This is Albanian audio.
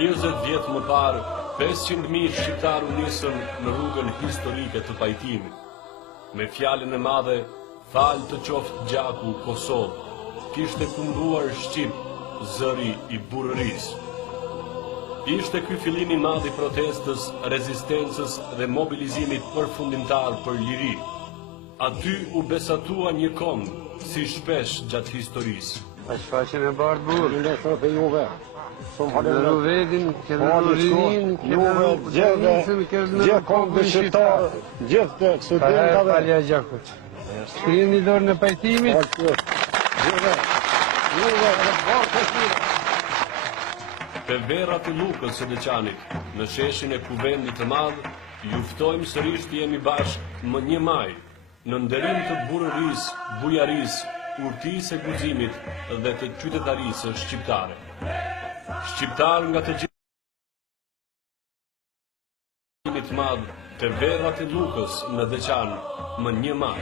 20 vjet më parë, 500.000 shqiptarë u nisën në rrugën historike të pajtimit. Me fjalën e madhe, falë të qoftë gjaku Kosovë, kishte kunduar Shqip, zëri i burërisë. Ishte ky fillimi i madh i protestës, rezistencës dhe mobilizimit përfundimtar për liri. Aty u besatua një kom, si shpesh gjatë historisë. Shfaqen e bardë burë. Në shërë për juve. Në vedin, kërë në rinin, kërë gjithë kom dëshitarë, gjithë të studentave. Palja gjakut. Shkrim një dorë në pajtimit. Te verrat e Lukës së Deçanit, në sheshin e Kuvendit të Madh, ju ftojmë sërish të jemi bashkë më 1 maj, në nderim të burërisë, bujarisë, urtisë e guximit dhe të qytetarisë shqiptare. Shqiptar nga të gjithë të madh, te verrat e Lukës në Deçan, më 1 maj.